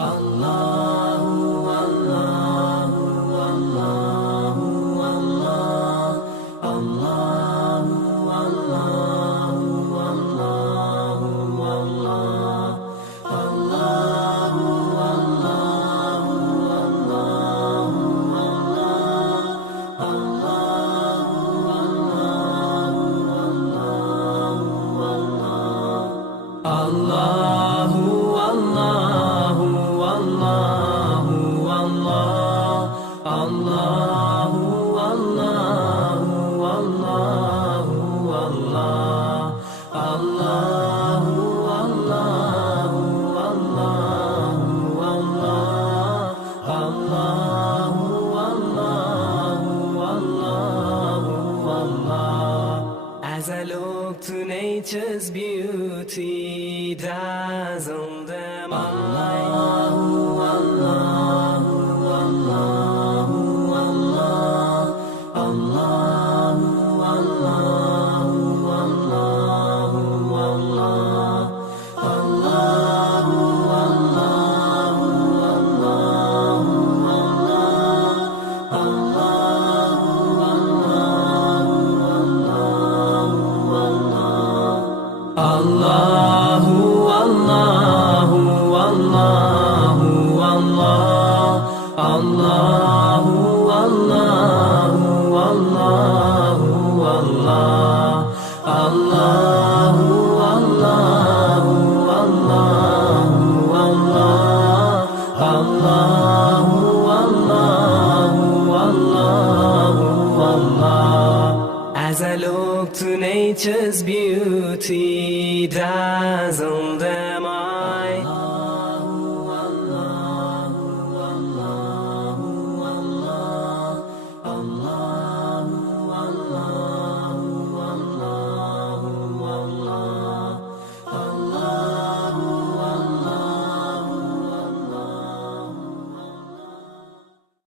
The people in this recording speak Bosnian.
Allahu Allahu Allahu Allah Allahu Allahu Allahu Allah Allahu Allahu Allahu As I look to nature's beauty, dazzled am I. Allahu, Allahu, Allahu, Allah, Allahu, Allahu, Allahu, Allah, Allahu, Allahu, Allahu, Allahu, Allahu, Allahu, Allah, Allahu, Allahu, Allahu, Allah, Allahu, Allahu, Allahu, Allah, Allahu, Allahu, Allahu, Allah. As I look to nature's beauty, dazzle